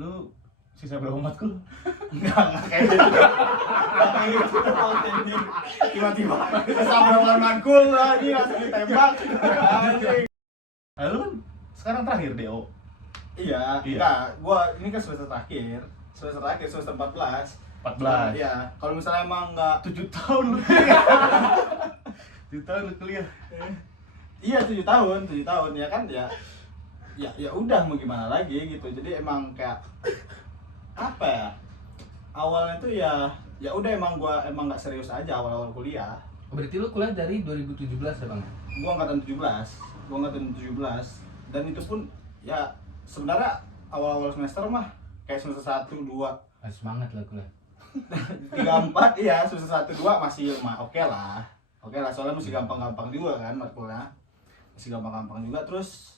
Lu sisa berapa matkul? Enggak kayak gitu. Enggak kayak gitu ini. Tiba-tiba kesabaran matkul lah ini langsung ditembak. Anjing. Lu kan sekarang terakhir DO. Iya. Enggak, gua ini kan semester terakhir, semester 14. 14. Iya. Kalau misalnya emang enggak 7 tahun lu kuliah. 7 tahun lu kuliah. Iya 7 tahun ya kan ya udah mau gimana lagi gitu. Jadi emang kayak apa ya? Awalnya tuh ya udah emang gua emang nggak serius aja awal-awal kuliah. Berarti lu kuliah dari 2017 ya bang? Gua angkatan 17 dan itu pun ya sebenarnya awal-awal semester mah kayak semester 1, 2, Semangat lah kuliah. 3, 4 iya semester 1, 2 masih oke lah soalnya masih gampang-gampang juga kan matkulnya. Masih gampang-gampang juga. Terus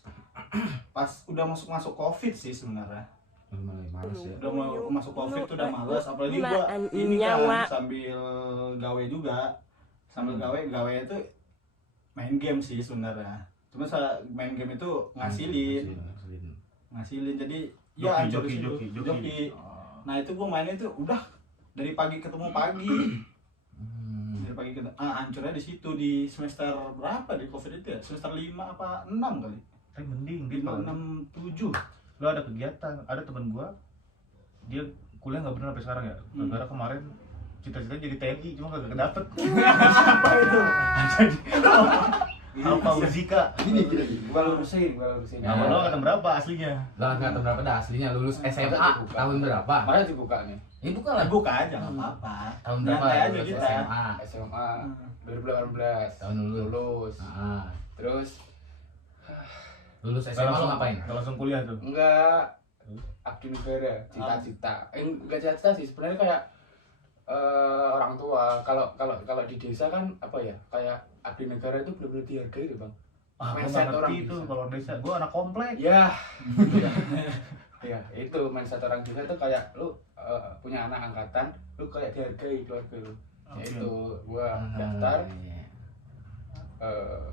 pas udah masuk COVID sih sebenarnya. Mulai males ya. Udah mau masuk COVID tuh udah males, apalagi gua ini kan sambil gawe juga. Sambil gawe itu main game sih sebenarnya. Cuma main game itu ngasilin. Jadi ya hancur di situ. Joki. Nah, itu gua mainnya tuh udah dari pagi ketemu pagi. Dari pagi ketemu hancurnya di situ di semester berapa di COVID itu ya? Semester 5 apa 6 kali? Tapi mending 5, 6, 7. Lu ada kegiatan, ada temen gua dia kuliah nggak bener sampai sekarang ya. Gara-gara kemarin cita-citanya jadi TNI cuma kagak dapet. Apa itu? Jadi apa Uzika? Gini gua lurusin. Nah, lo angkatan berapa aslinya? Lah nggak tahu berapa dah aslinya lulus SMA tahun berapa? Makanya dibuka nih. Ini bukan lah. Buka aja nggak apa-apa. Tahun berapa Nyantai aja lulus kita. SMA? SMA 2018 Tahun lulus. Terus Lulus SMA lo ngapain? Nggak langsung kuliah tuh. enggak abdi negara, cita-cita. Enggak cita-cita sih, sebenarnya kayak orang tua. Kalau di desa kan apa ya? Kayak abdi negara itu benar-benar dihargai deh, Bang. Gua Mindset nggak orang ngerti itu desa. kalau desa. Gua anak komplek. Ya. Ya, itu mindset orang desa itu kayak lu punya anak angkatan, lu kayak dihargai keluarga lu. Ya itu gua daftar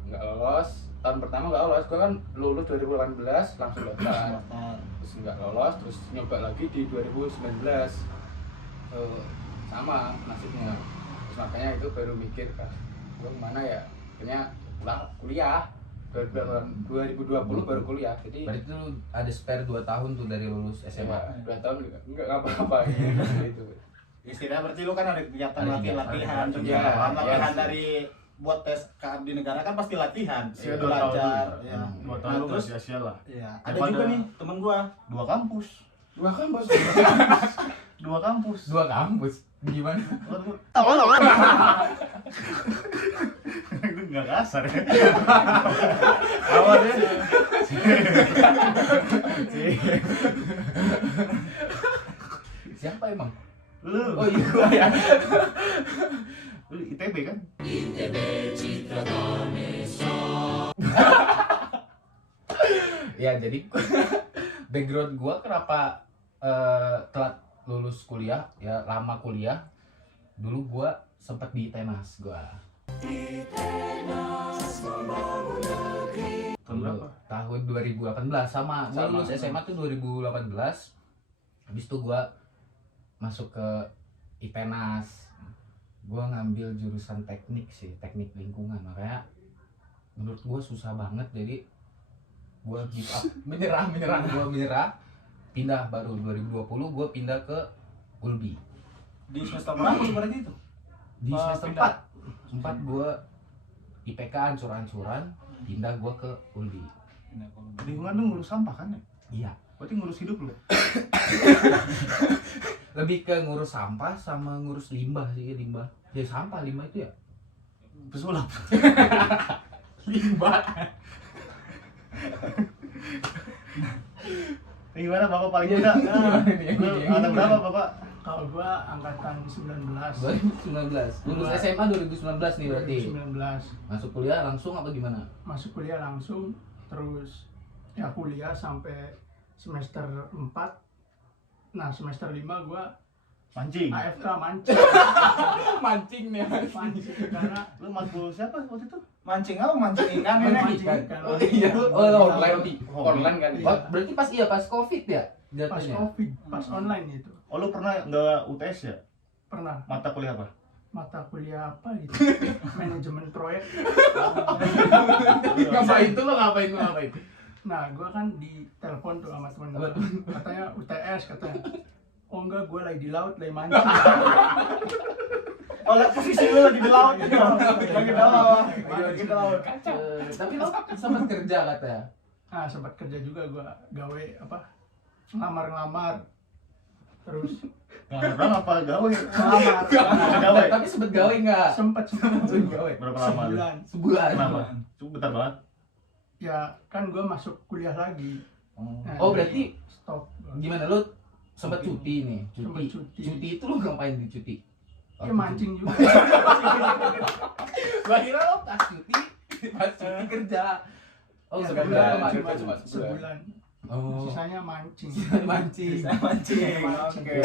nggak lolos. Tahun pertama nggak lolos, gua kan lulus 2018 langsung daftar. Terus nggak lolos, terus nyoba lagi di 2019. Sama nasibnya. Terus makanya itu baru mikir kan, gua kemana ya? Akhirnya pulang kuliah. 2020 baru kuliah. Jadi Berarti lu ada spare 2 tahun tuh dari lulus SMA. 2 tahun enggak apa-apa gitu. Istilahnya berarti lu kan ada kegiatan Ada latihan kegiatan, juga. ya, Latihan ya. dari buat tes ke abdi negara kan pasti latihan. Sia 2 tahun. Belajar. Ya. 2 tahun lu nggak sia-sia lah. Iya. Ada Daripada juga nih temen gua 2 kampus. 2 kampus. 2 kampus. 2 kampus. Gimana? Itu nggak kasar ya. Awalnya Siapa emang? lu. Oh iya gua ya. Lu ITB kan? Ya jadi background gua kenapa telat lulus kuliah ya, lama kuliah. Dulu gua sempat di Tenas gua. Tahun berapa? Tahun 2018 sama. Gua lulus SMA tuh 2018. Habis itu gua masuk ke IPENAS. Gua ngambil jurusan teknik sih, teknik lingkungan. Makanya menurut gua susah banget, jadi gua give up, menyerah. Gua menyerah. Pindah baru 2020 gua pindah ke Ulbi. di semester berapa tuh berarti itu? Di semester Pindah. 4 gua IPK hancur-hancuran, pindah gua ke Ulbi. Lingkungan tuh ngurus sampah kan ya? Iya. Berarti ngurus hidup lu. Lebih ke ngurus sampah sama ngurus limbah sih, limbah. Ya sampah, limbah itu ya. Pesulap. Limbah. Gimana Bapak paling muda? Lu angkatan berapa Bapak? Kalau gua angkatan 19. 2019. Lulus SMA 2019 nih berarti. 2019. Masuk kuliah langsung apa gimana? Masuk kuliah langsung, terus ya kuliah sampai semester 4. Nah, semester 5 gua Mancing. AFK mancing. Mancing nih. Mancing karena Lu matkul siapa waktu itu? Mancing apa? Mancing ikan ini. Mancing ikan. Oh iya. Online kan. Oh, berarti pas Covid ya? Pas Jatuhnya. Covid, pas online itu. Oh lu pernah nggak UTS ya? Pernah Mata kuliah apa? mata kuliah apa gitu? Manajemen proyek. Ngapain tuh lo ngapain? Nah, gua kan di telepon tuh sama temen gua. Katanya UTS katanya. Oh enggak, gua lagi di laut, lagi mancing. Oh, posisi lu lagi di laut gitu. Lagi di laut. Lagi di laut. Tapi lo sempat kerja katanya. Nah, sempat kerja juga gua gawe apa? Ngelamar-ngelamar. Terus Ngelamar apa gawe? ngelamar. Gawe. Tapi sempet gawe nggak? Sempat Gawe. Berapa lama? lu? sebulan. Sebulan. Kenapa? Cuma bentar banget. Ya, kan gua masuk kuliah lagi. Nah, Oh berarti stop. gimana lo sempat cuti nih? Sempet cuti. Cuti itu lo ngapain di cuti? Iya, mancing juga. Gua kira lo pas cuti kerja. Oh Ya, sebulan. cuma sebulan. Oh. Sisanya mancing. Mancing. Mancing. Oke.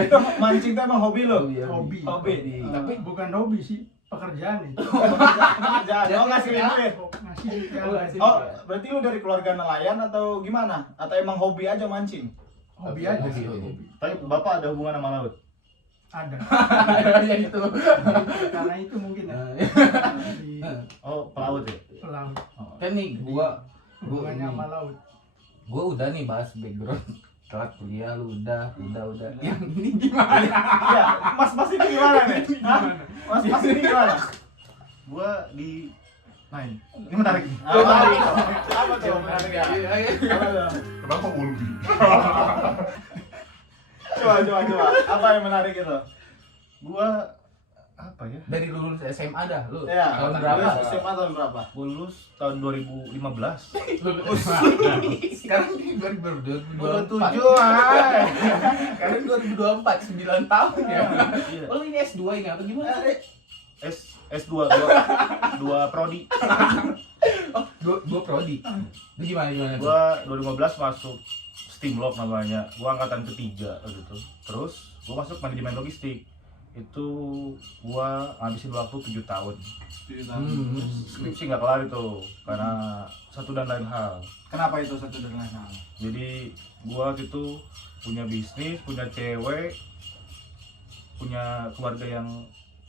Itu mancing tuh emang hobi lo? Hobi. Hobi. Tapi bukan hobi sih, pekerjaan itu. Pekerjaan. Oh, ngasih duit. Ngasih duit ya. Oh, ngasih. Oh, berarti lu dari keluarga nelayan atau gimana? Atau emang hobi aja mancing? Hobi aja. Hobi. Hobi. Tapi bapak ada hubungan sama laut? Ada. Ya itu. Karena itu mungkin ya. Di Oh, pelaut ya? pelaut. Kan nih gua Hubungannya sama laut. udah nih bahas background telat kuliah lu udah. Yang ini gimana? Iya, mas ini gimana nih? Hah? Mas ini gimana? Gua di Nine. Ini menarik. Apa tuh? Menarik ya? Apa tuh? Kenapa Ulbi? Coba. Apa yang menarik itu? Gua apa ya? Dari lulus SMA dah lu. Ya, Tahun berapa? SMA tahun berapa? Gua lulus tahun 2015. Sekarang ini 2024. 27, Sekarang 2024, 9 tahun ya. Iya. Oh, lu ini S2 ini apa gimana? S2 dua prodi. Oh, dua prodi. Itu gimana? Gua 2015 masuk Steamlock namanya. Gua angkatan ketiga gitu. Terus gua masuk manajemen logistik. Itu gua ngabisin waktu 7 tahun. Skripsi nggak kelar itu karena satu dan lain hal. Kenapa itu satu dan lain hal? Jadi gua gitu punya bisnis, punya cewek, punya keluarga yang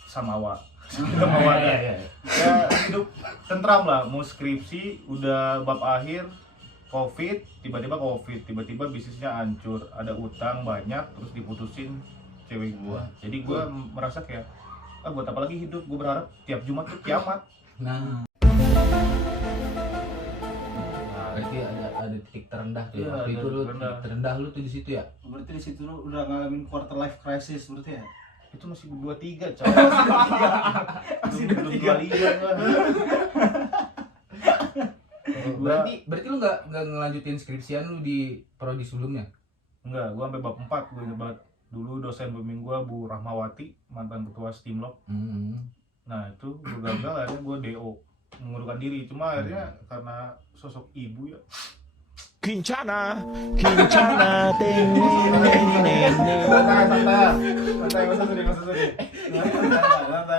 samawa. Samawa ya. Ya hidup tentram lah. Mau skripsi udah bab akhir, tiba-tiba bisnisnya hancur, ada utang banyak, terus diputusin cewek gua. Jadi gua merasa kayak buat apa lagi hidup? Gua berharap tiap Jumat tuh kiamat. Nah, berarti ada titik terendah tuh. Iya, Waktu ada itu lu terendah. titik terendah lu tuh di situ ya. Berarti di situ lu udah ngalamin quarter life crisis berarti ya? Itu masih 23, coy. Masih Belum 23. 25 gua. Berarti lu nggak ngelanjutin skripsian lu di prodi sebelumnya? Enggak, gua sampai bab 4 gua ingat banget. Dulu dosen bimbing gua Bu Rahmawati, mantan ketua Steamlock. Nah, itu gua gagal akhirnya gua DO, mengundurkan diri. Cuma akhirnya karena sosok ibu ya. Kincana, Santai, masa sedih.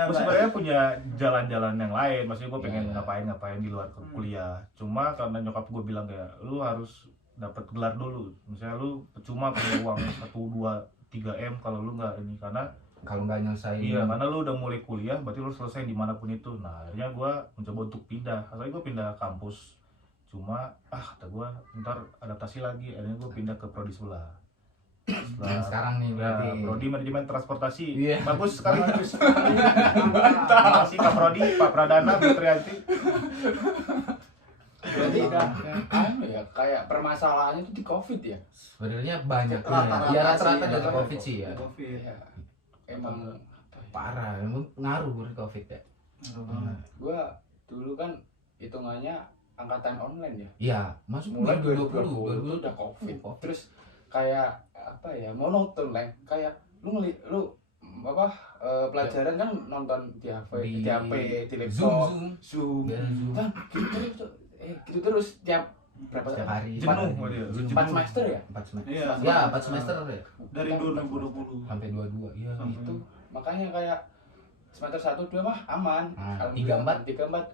Gue sebenarnya punya jalan-jalan yang lain, maksudnya gue pengen ngapain di luar kuliah. Cuma karena nyokap gue bilang kayak lu harus dapat gelar dulu, misalnya lu percuma punya uang 1, 2, 3 M kalau lu nggak ini, karena Kalau nggak nyelesain. iya karena lu udah mulai kuliah, berarti lu selesai dimanapun itu. Nah akhirnya gue mencoba untuk pindah, asalnya gue pindah kampus, cuma kata gue ntar adaptasi lagi, akhirnya gue pindah ke prodi sebelah. Dan sekarang nih berarti. Ya, prodi manajemen transportasi. Iya. Bagus sekali. Terima kasih Kak Prodi, Pak Pradana, Bu Trianti. Berarti ya kayak permasalahannya itu di Covid ya. Sebenarnya banyak Rata-rata ya. Rata-rata sih, dari ya. Covid sih ya. Covid. Ya, emang apa ya? Parah, emang ngaruh dari Covid ya. Gua dulu kan hitungannya angkatan online ya. Iya, masuk Mulai 2020 udah Covid. Terus kayak apa ya, monoton lah. Kayak lu pelajaran kan nonton di HP, di laptop, Zoom. Ya, Zoom. Kan gitu terus tiap berapa Setiap hari. Jenuh sama dia. 4 semester ya? 4 semester. Iya. Ya, 4 semester ya. Dari 2020. Sampai 22. Iya. Itu makanya kayak semester 1 2 mah aman. Nah, Alhamdulillah. 3, 4? 3 4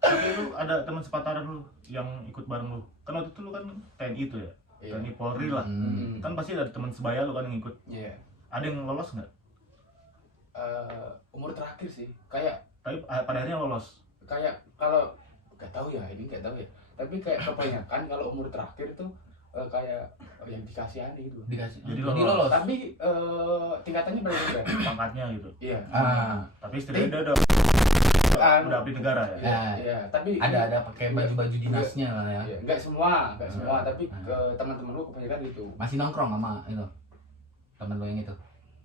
Tapi lu ada teman sepantaran lu yang ikut bareng lu. Kan waktu itu lu kan TNI tuh ya. Iya. TNI Polri lah. Kan pasti ada teman sebaya lu kan yang ikut. Iya. Ada yang lolos nggak? Umur terakhir sih kayak Tapi pada akhirnya lolos. kalau nggak tahu ya, ini nggak tahu ya, tapi kayak kebanyakan kalau umur terakhir tuh kayak yang dikasihani gitu. Dikasih. Jadi Jadi lolos. lolos. Tapi tingkatannya paling rendah. Pangkatnya gitu. Iya. Tapi setidaknya udah Anu, abdi negara ya. Ya. Iya, tapi Ada pakai baju-baju dinasnya lah ya. iya, nggak semua, tapi ke teman-teman lu kebanyakan gitu. Masih nongkrong sama itu temen lo yang itu.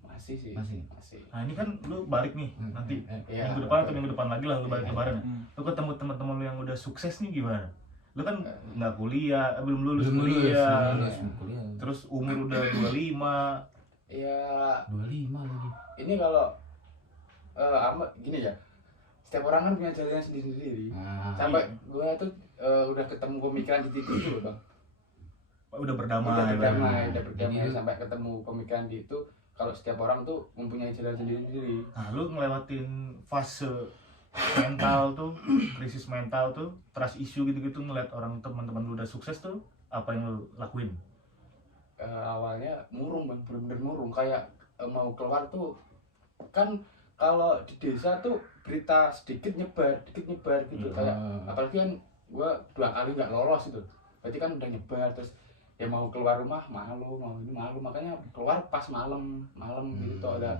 Masih sih. Masih. Nah ini kan lu balik nih nanti Iya. minggu depan atau minggu depan lagi lah lu balik Iya. lebaran. Lu ketemu teman-teman lu yang udah sukses nih gimana? Lu kan nggak kuliah, belum lulus kuliah. kuliah. Terus umur udah 25. Iya, 25 lagi. ini kalau gini ya. Setiap orang kan punya jalannya sendiri-sendiri. Sampai gue tuh udah ketemu pemikiran di titik itu loh, Bang. Udah berdamai. Udah berdamai Jadi- sampai ketemu pemikiran di itu. Kalau setiap orang tuh mempunyai jalan sendiri-sendiri. Nah, lu ngelewatin fase mental tuh, krisis mental tuh, trust issue gitu-gitu, ngeliat orang teman-teman lu udah sukses tuh, apa yang lu lakuin? Awalnya murung, Bang, bener-bener murung. Kayak mau keluar tuh kan kalau di desa tuh berita sedikit nyebar gitu. Kayak apalagi kan gua 2 kali nggak lolos itu. Berarti kan udah nyebar, terus ya mau keluar rumah malu, makanya keluar pas malam gitu tuh ada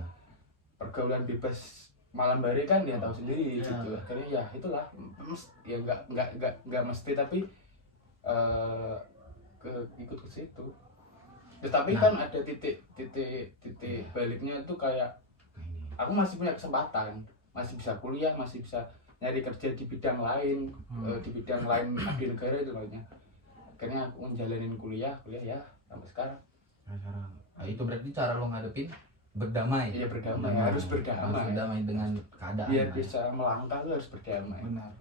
pergaulan bebas malam hari kan dia tahu sendiri gitu. Akhirnya ya itulah ya nggak mesti tapi ikut ke situ. Tetapi kan ada titik baliknya itu kayak aku masih punya kesempatan, masih bisa kuliah, masih bisa nyari kerja di bidang lain, di bidang lain abdi negara itu namanya. Akhirnya aku menjalanin kuliah ya sampai sekarang. Nah, itu berarti cara lo ngadepin berdamai. Iya berdamai, harus berdamai. Harus berdamai dengan keadaan. Biar bisa melangkah lu harus berdamai. Benar.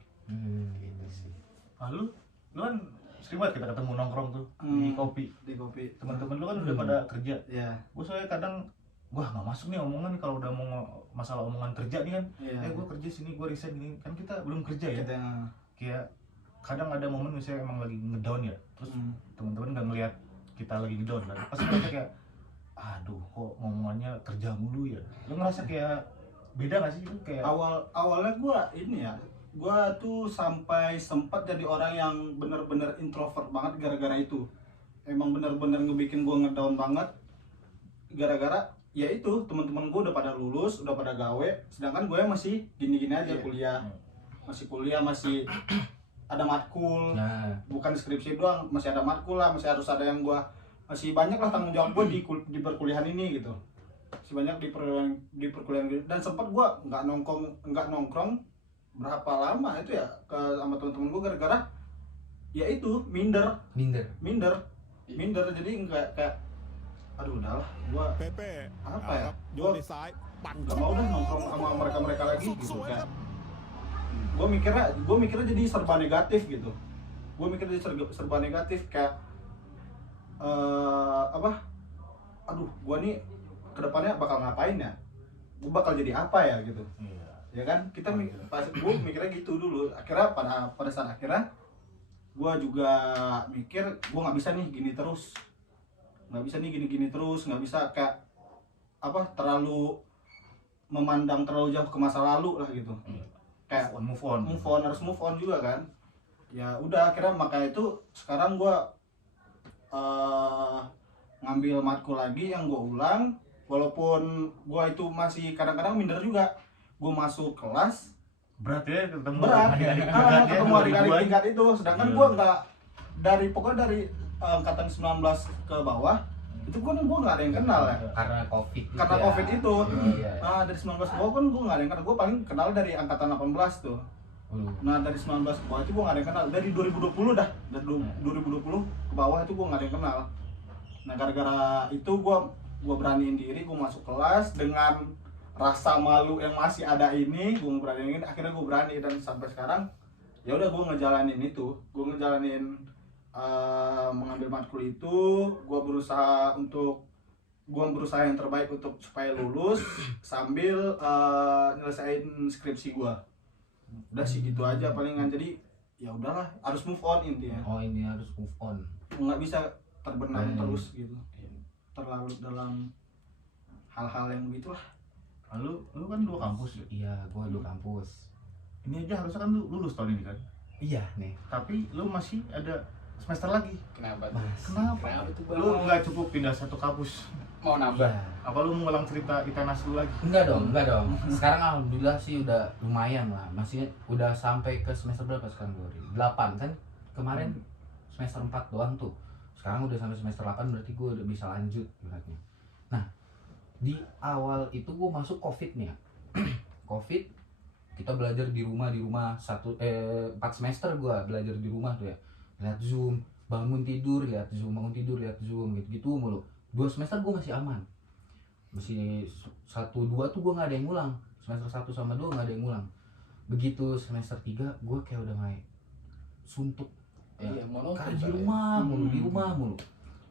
Gitu sih. Ah, lu kan sering banget kita ketemu nongkrong tuh di kopi. Di kopi. Teman-teman lu kan udah pada kerja. Iya. Gue soalnya kadang wah nggak masuk nih omongan nih kalau udah mau masalah omongan kerja nih kan. Iya. Gue kerja sini, gue resign gini. Kan kita belum kerja ya. Kita yang Kayak kadang ada momen misalnya emang lagi ngedown ya. Terus teman-teman nggak ngelihat kita lagi ngedown lah. Pas ngerasa kayak aduh kok ngomongannya kerja mulu ya. Lu ngerasa kayak beda gak sih itu kayak awalnya gua tuh sampai sempat jadi orang yang bener-bener introvert banget gara-gara itu. Emang bener-bener ngebikin gua ngedown banget gara-gara ya itu teman-teman gua udah pada lulus, udah pada gawe, sedangkan gue masih gini-gini aja kuliah. Masih ada matkul. Nah, Bukan skripsi doang, masih ada matkul lah, masih harus ada yang gua masih banyak lah tanggung jawab gua di perkuliahan ini gitu. Masih banyak di perkuliahan gitu. Dan sempat gua nggak nongkrong berapa lama itu ya sama teman-teman gua gara-gara ya itu minder jadi nggak kayak aduh udahlah gua Pepe, apa yaโย gua นในซ้ายปั่น nggak mau dah nongkrong sama mereka lagi gitu kayak gue mikirnya jadi serba negatif gitu. Gue mikir jadi serba negatif kayak aduh gue nih kedepannya bakal ngapain ya, gue bakal jadi apa ya gitu. Ya kan kita pas gue mikirnya gitu dulu. Akhirnya pada saat akhirnya gue juga mikir gue nggak bisa nih gini terus, nggak bisa kayak terlalu memandang terlalu jauh ke masa lalu lah gitu. Kayak move on harus move on juga kan. Ya udah akhirnya makanya itu sekarang gue ngambil matkul lagi yang gue ulang, walaupun gue itu masih kadang-kadang minder juga. Gue masuk kelas berat ya ketemu ketemu adik-adik tingkat itu, sedangkan gue nggak dari angkatan 19 ke bawah itu gue nggak ada yang kenal ya karena covid gitu karena ya. covid itu. Iya. Dari 19 ke bawah kan gue nggak ada yang kenal, gue paling kenal dari angkatan 18 tuh. Nah dari 19 ke bawah itu gue nggak ada yang kenal, dari 2020 dah, dari 2020 ke bawah itu gue nggak ada yang kenal. Nah gara-gara itu gue beraniin diri, gue masuk kelas dengan rasa malu yang masih ada ini, gue beraniin, akhirnya gue berani. Dan sampai sekarang ya udah gue ngejalanin itu, mengambil matkul itu, gue berusaha untuk gua berusaha yang terbaik untuk supaya lulus sambil nyelesain skripsi gua. Udah sih gitu aja palingan. Jadi ya udahlah, harus move on intinya. Oh, ini harus move on. Nggak bisa terbenam terus gitu, terlalu dalam hal-hal yang begitulah. Lu kan 2 kampus ya. Iya, gua 2 kampus. Ini aja harusnya kan lu lulus tahun ini kan. Iya nih. Tapi lu masih ada semester lagi. Kenapa tuh? Mas. Kenapa? Tuh, Bang? Lu nggak cukup pindah satu kampus. Mau nambah? Iya. Apa lu mau ngulang cerita ITENAS lu lagi? Enggak dong. Sekarang alhamdulillah sih udah lumayan lah. Masih udah sampai ke semester berapa sekarang, Glory? 8 kan? Kemarin semester 4 doang tuh. Sekarang udah sampai semester 8, berarti gue udah bisa lanjut ibaratnya. Nah, di awal itu gue masuk Covid nih ya. Covid, kita belajar di rumah 4 semester gue belajar di rumah tuh ya. Lihat Zoom, bangun tidur, lihat Zoom, gitu-gitu mulu. 2 semester gue masih aman. Masih 1, 2 tuh gue gak ada yang ngulang. Semester 1 sama 2 gak ada yang ngulang. Begitu semester 3 gue kayak udah mulai suntuk. Ya, Iya, monoton. karena di rumah mulu.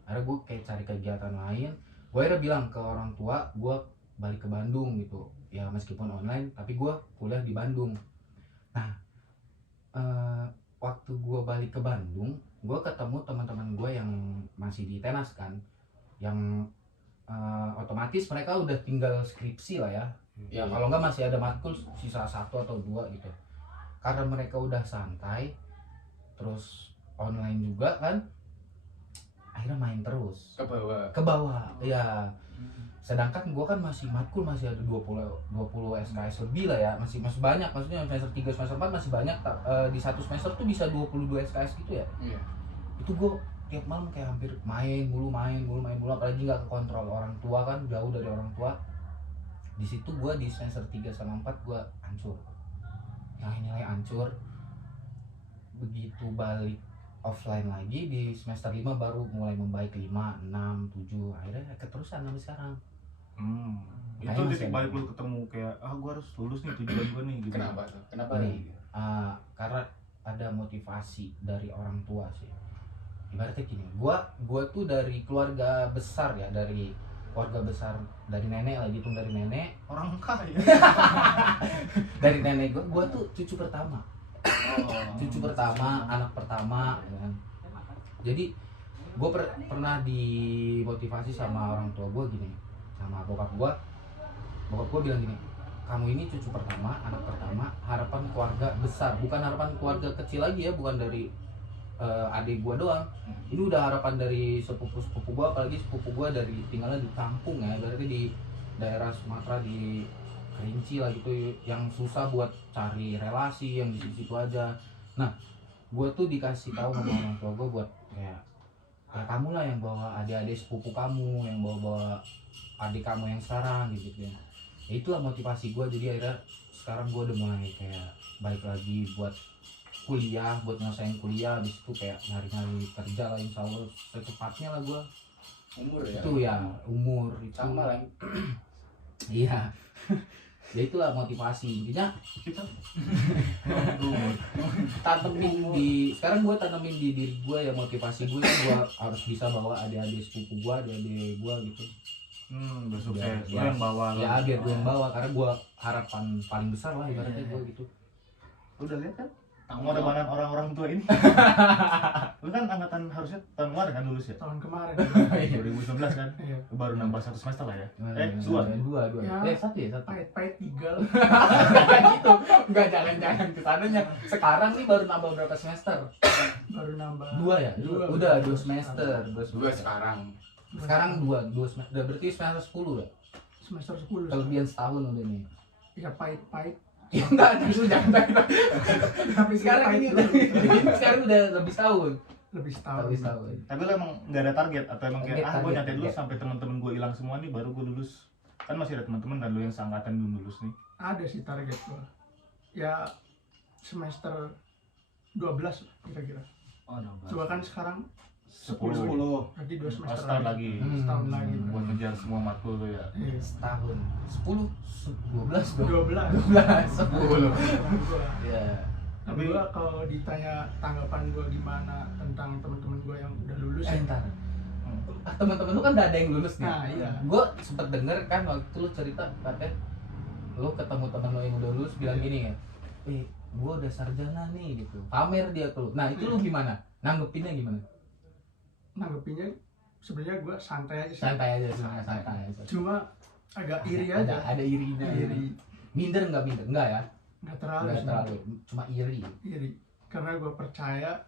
Akhirnya gue kayak cari kegiatan lain. Gue akhirnya bilang ke orang tua, gue balik ke Bandung gitu. Ya meskipun online, tapi gue kuliah di Bandung. Nah, waktu gue balik ke Bandung, gue ketemu teman-teman gue yang masih di Tenas kan, yang otomatis mereka udah tinggal skripsi lah ya. Ya kalau nggak masih ada matkul sisa 1 atau 2 gitu. Karena mereka udah santai, terus online juga kan, akhirnya main terus Ke bawah. ke bawah. Ya, sedangkan gue kan masih matkul masih ada 20 SKS lebih lah ya, masih banyak, maksudnya semester 3 semester 4 masih banyak. Di 1 semester tuh bisa 22 SKS gitu ya. Iya. Itu gue tiap malam kayak hampir main mulu, apalagi nggak kekontrol orang tua kan, jauh dari orang tua. Di situ gue di semester 3 sama 4 gue hancur, nilai hancur. Begitu balik offline lagi di semester 5 baru mulai membaik, 5, 6, 7, akhirnya keterusan sampai sekarang. Itu Kayaknya titik masih balik ada. lu ketemu kayak gua harus lulus nih, tujuan gua nih gitu. Kenapa tuh? Kenapa Nih, nih? karena ada motivasi dari orang tua sih. Ibaratnya gini, gua tuh dari keluarga besar ya, dari nenek lah, dihitung dari nenek. Orang kaya. Dari nenek gua tuh cucu pertama. Cucu pertama, anak pertama ya kan. Jadi gue pernah dimotivasi sama orang tua gue gini, sama bokap gue bilang gini, kamu ini cucu pertama, anak pertama, harapan keluarga besar, bukan harapan keluarga kecil lagi ya, bukan dari adik gue doang. Ini udah harapan dari sepupu gue, apalagi sepupu gue dari tinggalnya di kampung ya, berarti di daerah Sumatera, di Kerinci lah gitu, yang susah buat cari relasi, yang di situ aja. Nah, gue tuh dikasih tahu sama orang tua gue buat kayak, ya kamu lah yang bawa adik-adik sepupu kamu, yang bawa adik kamu yang sekarang gitu ya. Ya itulah motivasi gue. Jadi akhirnya sekarang gue udah mulai kayak balik lagi buat kuliah, buat nyelesain kuliah. Habis itu kayak nyari kerja lah, insya Allah secepatnya lah gue. Umur ya? Itu ya umur itu. Sama lah. Iya. Ya itulah motivasi intinya. Kita Sekarang gue tanemin di diri gue ya, motivasi gue harus bisa bawa adik-adik sepupu gue, adik-adik gue gitu. udah sukses. Lu Ya, yang bawa lah. ya biar gue yang bawa, karena gue harapan paling besar lah ibaratnya gue gitu. Lu udah lihat kan? Pengorbanan orang-orang tua ini. Lu kan angkatan harusnya tahun kemarin kan lulus ya? Tahun kemarin. 2019 kan? Iya. Lu baru nambah 1 semester lah ya? Dua. Ya. Satu. Pahit-pahit 3 lah. Gitu. Enggak, jangan ke sananya. Sekarang nih baru nambah berapa semester? Baru nambah 2 ya? Dua. Udah 2 semester. Gue sekarang. Sekarang 2 semester. Berarti semester 10 ya? Semester 10. Kelebihan setahun udah nih. Ya pahit-pahit. Ya enggak, justru jangan. Tapi Sekarang ini udah lebih setahun. lebih setahun. Tapi lu emang nggak ada target atau emang kayak gue Target, nyantai dulu target. sampai teman-teman gue hilang semua nih baru gue lulus. Kan masih ada teman-teman kan lu yang seangkatan belum lulus nih. Ada sih target gua. Ya semester 12 kira-kira. Oh, nambah. Coba kan sekarang 10. berarti 2 semester Setahun lagi. Setahun lagi. Buat ngejar semua matkul tuh ya. Iya. Setahun. 10, 12 dong. 12. 10. Ya. Tapi- Gua kalau ditanya tanggapan gua gimana tentang teman-teman gua yang udah lulus, Ntar. teman-teman lu kan udah ada yang lulus nih. Nah, iya. Gue sempet denger kan waktu itu lu cerita katanya lu ketemu teman lu yang udah lulus bilang gini ya, gue udah sarjana nih gitu, pamer dia tuh. Nah itu lu gimana? Nanggepinnya gimana? Nanggepinnya sebenarnya gue santai aja sih. Santai aja sebenarnya, santai aja. Cuma agak iri aja. Ada irinya. Iri. Minder enggak ya? Nggak terlalu. Enggak sih. terlalu, cuma iri. Iri. Karena gue percaya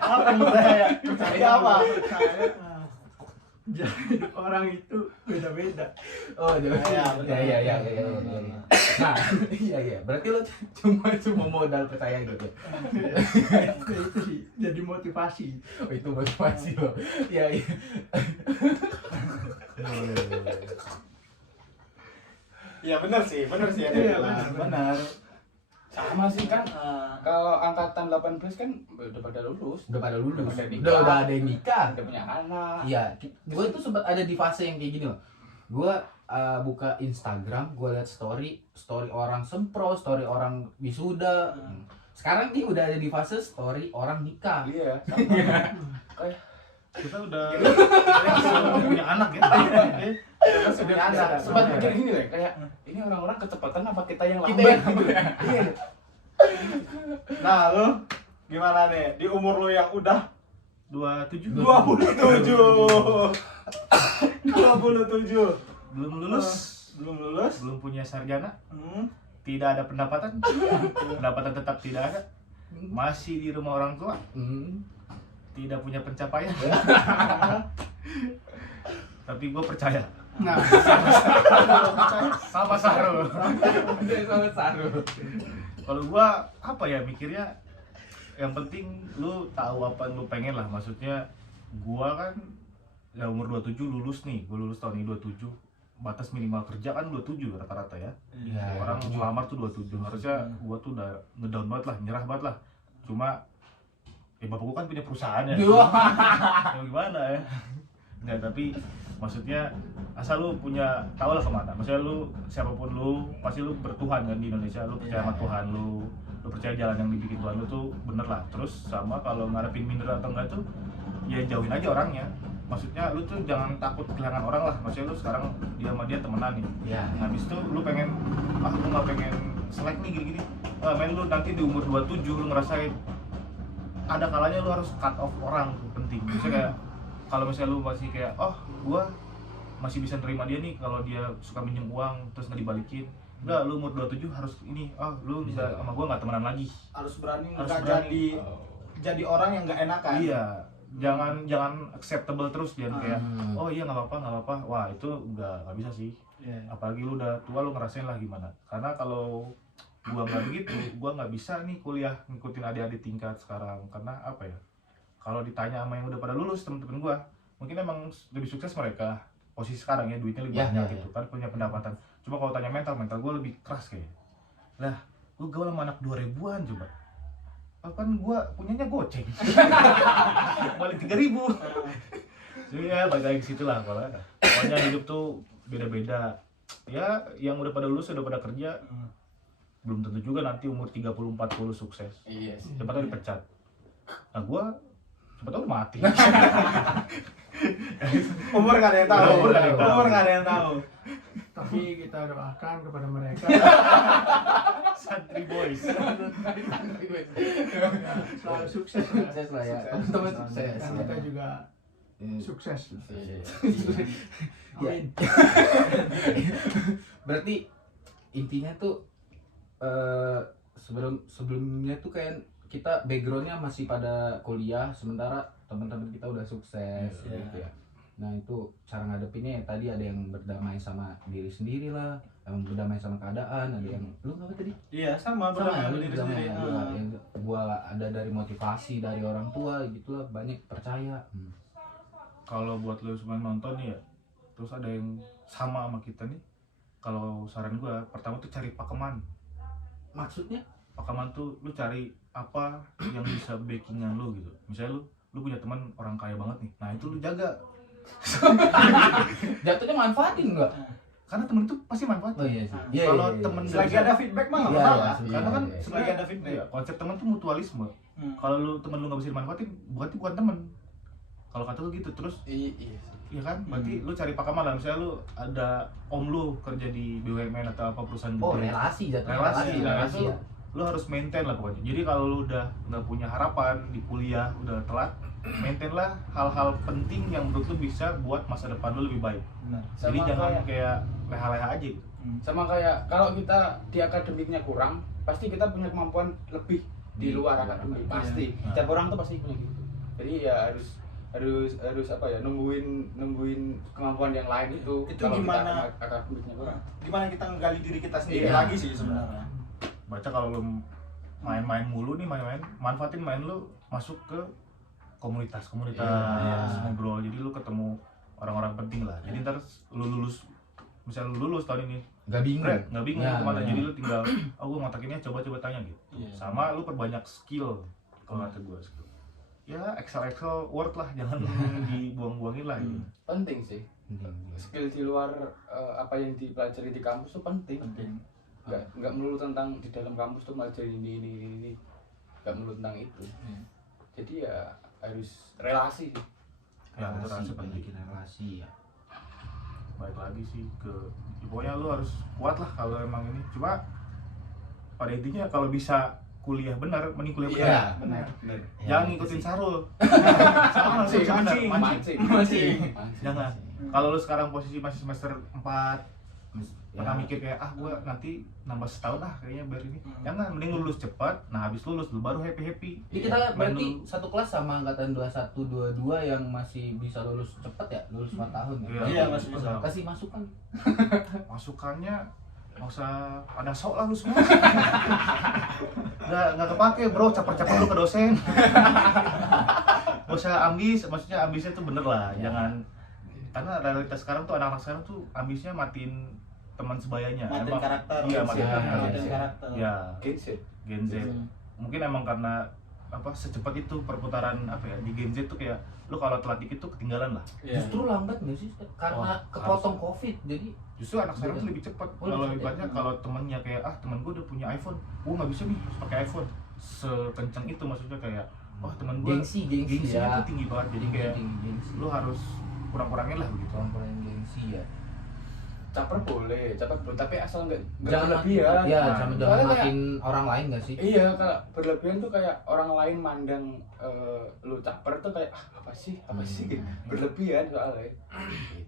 Apa yang percaya? Percaya apa? percaya jalan hidup orang itu beda-beda. Oh, Iya, betul. iya. Nah, iya. Berarti lu cuma modal percaya gitu. Itu sih jadi motivasi. Oh, itu motivasi lo. Iya. Iya benar sih ada Iya, benar. Sama sih kan. Kalau angkatan 18 kan udah pada lulus. Udah pada lulus. Udah nikah. Udah ada yang nikah. Udah punya anak. Iya, gue itu sempat ada di fase yang kayak gini loh. Gue buka Instagram, gue liat story orang sempro, story orang wisuda. Sekarang nih udah ada di fase story orang nikah. Iya, sama. Kita udah punya anak ya. Sudah ada. Sempat mikir gini deh, kayak ini orang-orang kecepatan apa kita yang Kita lambat? yang Iya. Nah, lu gimana nih di umur lu yang udah 27 27 belum lulus, belum punya sarjana, tidak ada pendapatan tetap tidak ada, masih di rumah orang tua, tidak punya pencapaian. Tapi gue percaya Nah, sama Sahrul. sama Saru. Kalau gue apa ya mikirnya, yang penting lu tahu apa yang lu pengen lah. Maksudnya gue kan ya umur 27 lulus nih, gue lulus tahun ini 27, batas minimal kerja kan 27 rata-rata ya. Iya. Orang ngelamar tuh 27, harusnya gue tuh udah ngedown banget lah, nyerah banget lah. Cuma bapak gue kan punya perusahaan ya. Ya gimana ya? Enggak, tapi maksudnya asal lu punya tahu lah kemana. Maksudnya lu siapapun lu pasti lu bertuhan kan di Indonesia, lu percaya sama Tuhan lu percaya jalan yang dibikin Tuhan lu tuh bener lah. Terus sama kalau ngarepin minder atau enggak tuh ya jauhin aja orangnya. Maksudnya lu tuh jangan takut kehilangan orang lah. Maksudnya lu sekarang dia sama dia temenan nih. Iya. Nah, habis itu lu pengen lu nggak pengen selek nih gini-gini. Men lu nanti di umur 27 lu ngerasain ada kalanya lu harus cut off orang tuh penting. Misalnya kayak kalau misalnya lu masih kayak gua masih bisa terima dia nih kalau dia suka minjem uang terus nggak dibalikin. Enggak, lu umur 27 harus ini, lu nggak sama gua nggak temenan lagi. harus berani Harus nggak berani. jadi orang yang nggak enakan. Iya, jangan acceptable terus, jangan kayak iya nggak apa-apa. Wah itu nggak bisa sih. Apalagi lu udah tua, lu ngerasain lah gimana. Karena kalau gua nggak begitu, gua nggak bisa nih kuliah ngikutin adik-adik tingkat sekarang. Karena apa ya, kalau ditanya sama yang udah pada lulus temen-temen gua, mungkin emang lebih sukses mereka posisi sekarang ya, duitnya lebih banyak gitu kan, punya pendapatan. Cuma kalau tanya mental gua lebih keras kayaknya. Lah gua gaul sama anak 2000-an coba, kan gua punyanya goceng. Balik 3000. Jadi ya balik lagi ke situ lah. Pokoknya hidup tuh beda-beda ya. Yang udah pada lulus udah pada kerja, belum tentu juga nanti umur 30-40 sukses. Iya sih. Siapa tahu dipecat. Nah gua siapa tahu mati. Umur nggak ada yang tahu. Umur nggak ada yang tahu. Umur nggak ada yang tahu. tapi kita doakan kepada mereka Santri boys. selalu sukses lah. Sukses lah ya. Teman-teman sukses. Dan kita juga sukses. Ya. Berarti intinya tuh sebelumnya tuh kayak kita backgroundnya masih pada kuliah, sementara teman-teman kita udah sukses gitu ya. Nah itu cara ngadepinnya ya, tadi ada yang berdamai sama diri sendiri lah, yang berdamai sama keadaan, ada yang lu apa tadi? Iya sama Sama berdamai ya, sama lu diri berdamai sendiri. ya, yang gua ada dari motivasi dari orang tua gitu lah, banyak percaya. Kalau buat lu semua yang nonton nih ya, terus ada yang sama kita nih, kalau saran gua pertama tuh cari pakeman. Maksudnya? Pakeman tuh lu cari apa yang bisa backingan lu gitu. Misalnya lu punya teman orang kaya banget nih, nah itu lu jaga. Jatuhnya manfaatin enggak? Karena temen itu pasti manfaat. Oh iya sih. Kalau temen Selagi ada feedback mah nggak Iya, masalah. iya, karena kan iya. sebenarnya ada feedback. konsep teman tuh mutualisme. Kalau lu temen lu nggak bisa dimanfaatin, berarti bukan temen. Kalau kata lu gitu, terus Iya sih. iya kan, berarti lu cari pakeman lah. Misalnya lu ada om lu kerja di BUMN atau apa perusahaan Oh, gede. relasi jatuhnya. relasi ya. lu harus maintain lah pokoknya. Jadi kalau lu udah nggak punya harapan di kuliah, udah telat, maintain lah hal-hal penting yang menurut lu bisa buat masa depan lu lebih baik. Benar. Jadi Sama jangan kayak- kayak leha-leha aja gitu. Sama kayak kalau kita di akademiknya kurang, pasti kita punya kemampuan lebih di luar akademik, pasti. Iya. Tiap orang tuh pasti punya gitu. Jadi ya harus apa ya, nungguin kemampuan yang lain itu. Itu kalau gimana- kita akademiknya kurang. Gimana kita nggali diri kita sendiri Iya. lagi sih sebenarnya. Baca kalau lu main-main mulu nih, manfaatin main lu masuk ke komunitas Iya. ngobrol. Jadi lu ketemu orang-orang penting lah. Jadi ntar lu lulus, misalnya lu lulus tahun ini, Nggak bingung. nggak bingung Ya, kemana. ya. Jadi lu tinggal, gue mau takinnya coba-coba tanya gitu. Iya. Sama lu perbanyak skill, kalau kata gue skill. Ya Excel Word lah, jangan dibuang-buangin lah. Gitu. Penting sih. Penting. Skill di luar apa yang dipelajari di kampus tuh penting. Nggak melulu tentang di dalam kampus tuh pelajari ini. Nggak melulu tentang itu. Jadi ya harus relasi sih. Ya itu rasa Relasi, penting. bikin relasi ya. Baik lagi sih ke, pokoknya lu harus kuat lah kalau emang ini. Cuma pada intinya kalau bisa kuliah benar, mending kuliah benar. Iya. Benar. Jangan Ya, ngikutin itu sih. Sarul. Mancing. Jangan. Kalau lu sekarang posisi masih semester 4, Ya. pernah mikir kayak gua nanti nambah setahun kayaknya biar ini. Jangan, mending lulus cepat. Nah, habis lulus lu baru happy. Ini kita berarti satu kelas sama angkatan 21 22 yang masih bisa lulus cepet ya, lulus 4 tahun ya. Iya, masih bisa. Kasih masukan. Masukannya nggak usah ada sok lah lu semua. nggak kepake bro, caper-caper lu ke dosen. Nggak usah ambis, maksudnya ambisnya tuh bener lah, jangan. Karena realitas sekarang tuh anak-anak sekarang tuh ambisnya matiin teman sebayanya. Matiin karakter. Iya, matiin Ya, karakter. Matiin karakter. Ya, Gadget. Gen Z. Mungkin emang karena secepat itu perputaran di Gen Z tuh kayak lu kalau telat dikit tuh ketinggalan lah. Justru lambat nggak sih? Karena kepotong COVID, jadi Justru anak sekarang tuh lebih cepat. Oh, Kalau lebih cepat ibaratnya kalau temennya kayak temen gue udah punya iPhone, gue nggak bisa nih pakai iPhone sekencang itu, maksudnya kayak temen gue gengsi gengsinya ya. tuh tinggi banget, jadi kayak gengsi. lu harus kurang-kurangin lah begitu. Kurang gengsi ya. Caper boleh, tapi asal nggak Jangan berlebihan. Ya, Nah, jangan soalnya makin orang lain nggak sih? Iya, kalau berlebihan tuh kayak orang lain mandang lu caper tuh kayak apa sih berlebihan soalnya.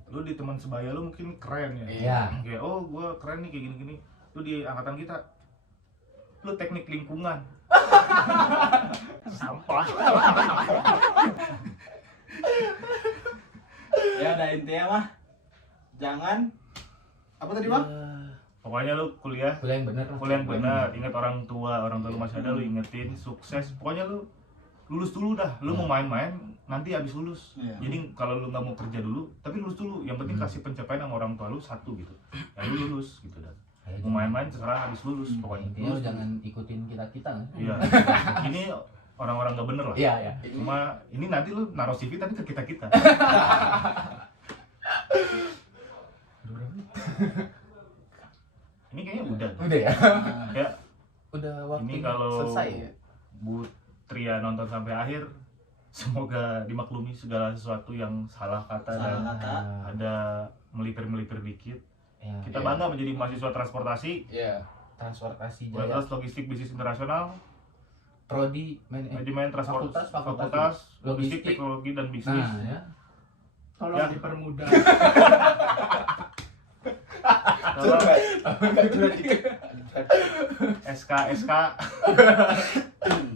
Lu di teman sebaya lu mungkin keren ya. Iya. Kayak gue keren nih kayak gini-gini. Lu di angkatan kita, lu teknik lingkungan. Sampah. Ya ada intinya mah jangan apa tadi bang? Pokoknya lu kuliah Kuliah yang benar. yang benar, ingat orang tua lu masih ada, lu ingetin, sukses. Pokoknya lu lulus dulu dah. Lu mau main-main nanti habis lulus. Iya. Jadi kalau lu nggak mau kerja dulu, tapi lulus dulu. Yang penting kasih pencapaian sama orang tua lu satu gitu. Ya lu lulus gitu dah. Mau main-main terserah habis lulus pokoknya. Intinya lu Lulus jangan ikutin kita kan. Iya. Ini orang-orang nggak bener lah. Iya, iya. Cuma ini nanti lu naruh CV tapi ke kita. Ini kayaknya udah. Udah ya. Ya, Udah waktu ini kalau selesai ya. Bu Tria nonton sampai akhir, semoga dimaklumi segala sesuatu yang salah kata dan Salah kata. ada melipir-melipir dikit. Ya, Kita Iya. bangga menjadi mahasiswa transportasi, Iya. transportasi Jaya. Kualitas Logistik Bisnis Internasional, Prodi Manajemen Transport, Fakultas Logistik, Logistik. Teknologi dan Bisnis. Nah, ya. Tolong Ya. dipermudah. Kalau Enggak curhat dikit. SK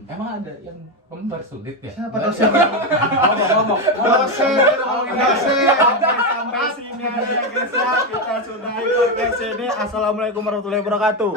Emang ada yang pembar sulit ya? siapa dosen? Ngomong. Dosen, ngomongin dosen. Sampai sini aja guys ya, kita sudahi podcast ini. Assalamualaikum warahmatullahi wabarakatuh.